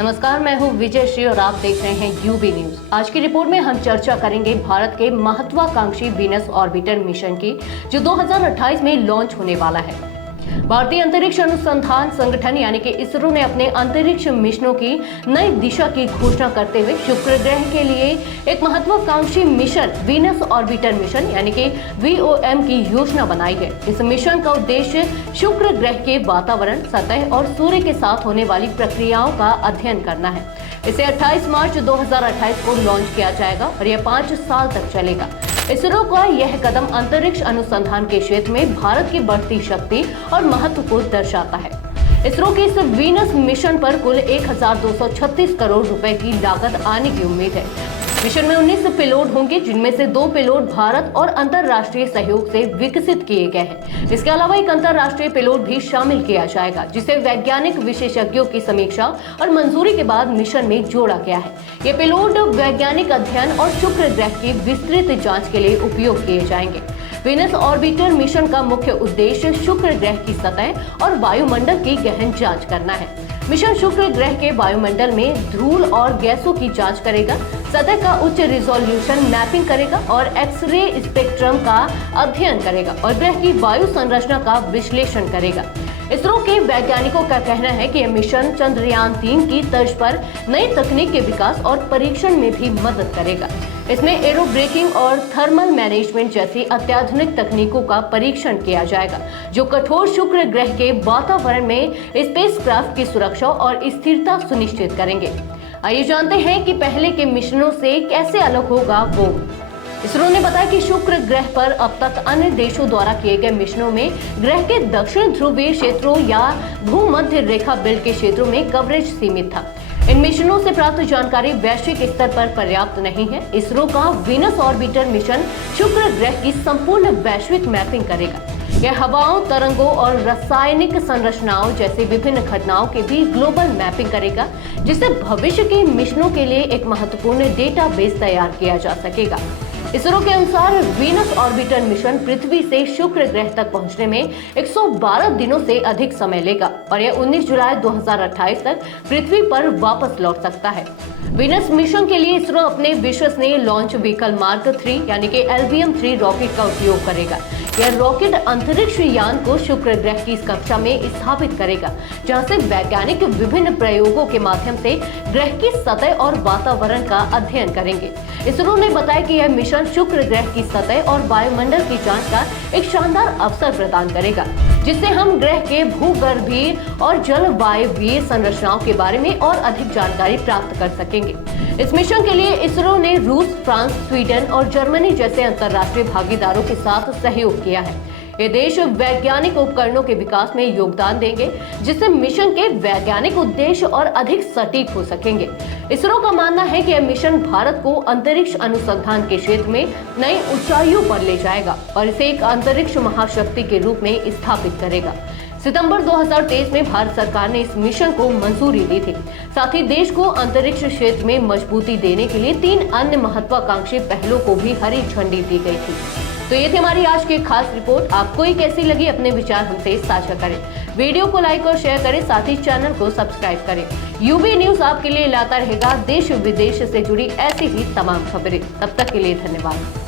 नमस्कार, मैं हूं विजय श्री और आप देख रहे हैं यूबी न्यूज। आज की रिपोर्ट में हम चर्चा करेंगे भारत के महत्वाकांक्षी वीनस ऑर्बिटर मिशन की, जो 2028 में लॉन्च होने वाला है। भारतीय अंतरिक्ष अनुसंधान संगठन यानी कि इसरो ने अपने अंतरिक्ष मिशनों की नई दिशा की घोषणा करते हुए शुक्र ग्रह के लिए एक महत्वाकांक्षी मिशन वीनस ऑर्बिटर मिशन यानी कि VOM की योजना बनाई है। इस मिशन का उद्देश्य शुक्र ग्रह के वातावरण, सतह और सूर्य के साथ होने वाली प्रक्रियाओं का अध्ययन करना है। इसे 28 मार्च 2028 को लॉन्च किया जाएगा और यह 5 साल तक चलेगा। इसरो का यह कदम अंतरिक्ष अनुसंधान के क्षेत्र में भारत की बढ़ती शक्ति और महत्व को दर्शाता है। इसरो के इस वीनस मिशन पर कुल 1236 करोड़ रुपए की लागत आने की उम्मीद है। मिशन में 19 पेलोड होंगे, जिनमें से 2 पेलोड भारत और अंतर्राष्ट्रीय सहयोग से विकसित किए गए हैं। इसके अलावा एक अंतर्राष्ट्रीय पेलोड भी शामिल किया जाएगा, जिसे वैज्ञानिक विशेषज्ञों की समीक्षा और मंजूरी के बाद मिशन में जोड़ा गया है। ये पेलोड वैज्ञानिक अध्ययन और शुक्र ग्रह की विस्तृत जांच के लिए उपयोग किए जाएंगे। वीनस ऑर्बिटर मिशन का मुख्य उद्देश्य शुक्र ग्रह की सतह और वायुमंडल की गहन जांच करना है। मिशन शुक्र ग्रह के वायुमंडल में धूल और गैसों की जांच करेगा, सतह का उच्च रिजोल्यूशन मैपिंग करेगा और एक्सरे स्पेक्ट्रम का अध्ययन करेगा और ग्रह की वायु संरचना का विश्लेषण करेगा। इसरो के वैज्ञानिकों का कहना है कि यह मिशन चंद्रयान 3 की तर्ज पर नई तकनीक के विकास और परीक्षण में भी मदद करेगा। इसमें एरो ब्रेकिंग और थर्मल मैनेजमेंट जैसी अत्याधुनिक तकनीकों का परीक्षण किया जाएगा, जो कठोर शुक्र ग्रह के वातावरण में स्पेसक्राफ्ट की सुरक्षा और स्थिरता सुनिश्चित करेंगे। आइए जानते हैं कि पहले के मिशनों से कैसे अलग होगा वो। इसरो ने बताया कि शुक्र ग्रह पर अब तक अन्य देशों द्वारा किए गए मिशनों में ग्रह के दक्षिण ध्रुवीय क्षेत्रों या भूमध्य रेखा बेल्ट के क्षेत्रों में कवरेज सीमित था। इन मिशनों से प्राप्त जानकारी वैश्विक स्तर पर पर्याप्त नहीं है। इसरो का वीनस ऑर्बिटर मिशन शुक्र ग्रह की संपूर्ण वैश्विक मैपिंग करेगा। यह हवाओं, तरंगों और रासायनिक संरचनाओं जैसी विभिन्न घटनाओं के भी ग्लोबल मैपिंग करेगा, जिससे भविष्य के मिशनों के लिए एक महत्वपूर्ण डेटाबेस तैयार किया जा सकेगा। इसरो के अनुसार वीनस ऑर्बिटर मिशन पृथ्वी से शुक्र ग्रह तक पहुंचने में 112 दिनों से अधिक समय लेगा और यह 19 जुलाई 2028 तक पृथ्वी पर वापस लौट सकता है। वीनस मिशन के लिए इसरो अपने विश्वसनीय लॉन्च व्हीकल मार्क 3 यानी कि LVM-3 रॉकेट का उपयोग करेगा। यह रॉकेट अंतरिक्ष यान को शुक्र ग्रह की इस कक्षा में स्थापित करेगा, जहां से वैज्ञानिक विभिन्न प्रयोगों के माध्यम से ग्रह की सतह और वातावरण का अध्ययन करेंगे। इसरो ने बताया कि यह मिशन शुक्र ग्रह की सतह और वायुमंडल की जांच का एक शानदार अवसर प्रदान करेगा, जिससे हम ग्रह के भूगर्भीय और जलवायवीय संरचनाओं के बारे में और अधिक जानकारी प्राप्त कर सकेंगे। इस मिशन के लिए इसरो ने रूस, फ्रांस, स्वीडन और जर्मनी जैसे अंतर्राष्ट्रीय भागीदारों के साथ सहयोग किया है। ये देश वैज्ञानिक उपकरणों के विकास में योगदान देंगे, जिससे मिशन के वैज्ञानिक उद्देश्य और अधिक सटीक हो सकेंगे। इसरो का मानना है कि यह मिशन भारत को अंतरिक्ष अनुसंधान के क्षेत्र में नई ऊंचाइयों पर ले जाएगा और इसे एक अंतरिक्ष महाशक्ति के रूप में स्थापित करेगा। सितंबर 2023 में भारत सरकार ने इस मिशन को मंजूरी दी थी। साथ ही देश को अंतरिक्ष क्षेत्र में मजबूती देने के लिए 3 अन्य महत्वाकांक्षी पहलों को भी हरी झंडी दी गई थी। तो ये थी हमारी आज की खास रिपोर्ट। आपको ये कैसी लगी, अपने विचार हमसे साझा करें। वीडियो को लाइक और शेयर करें, साथ ही चैनल को सब्सक्राइब करें। यूबी न्यूज आपके लिए लाता रहेगा देश विदेश से जुड़ी ऐसी ही तमाम खबरें। तब तक के लिए धन्यवाद।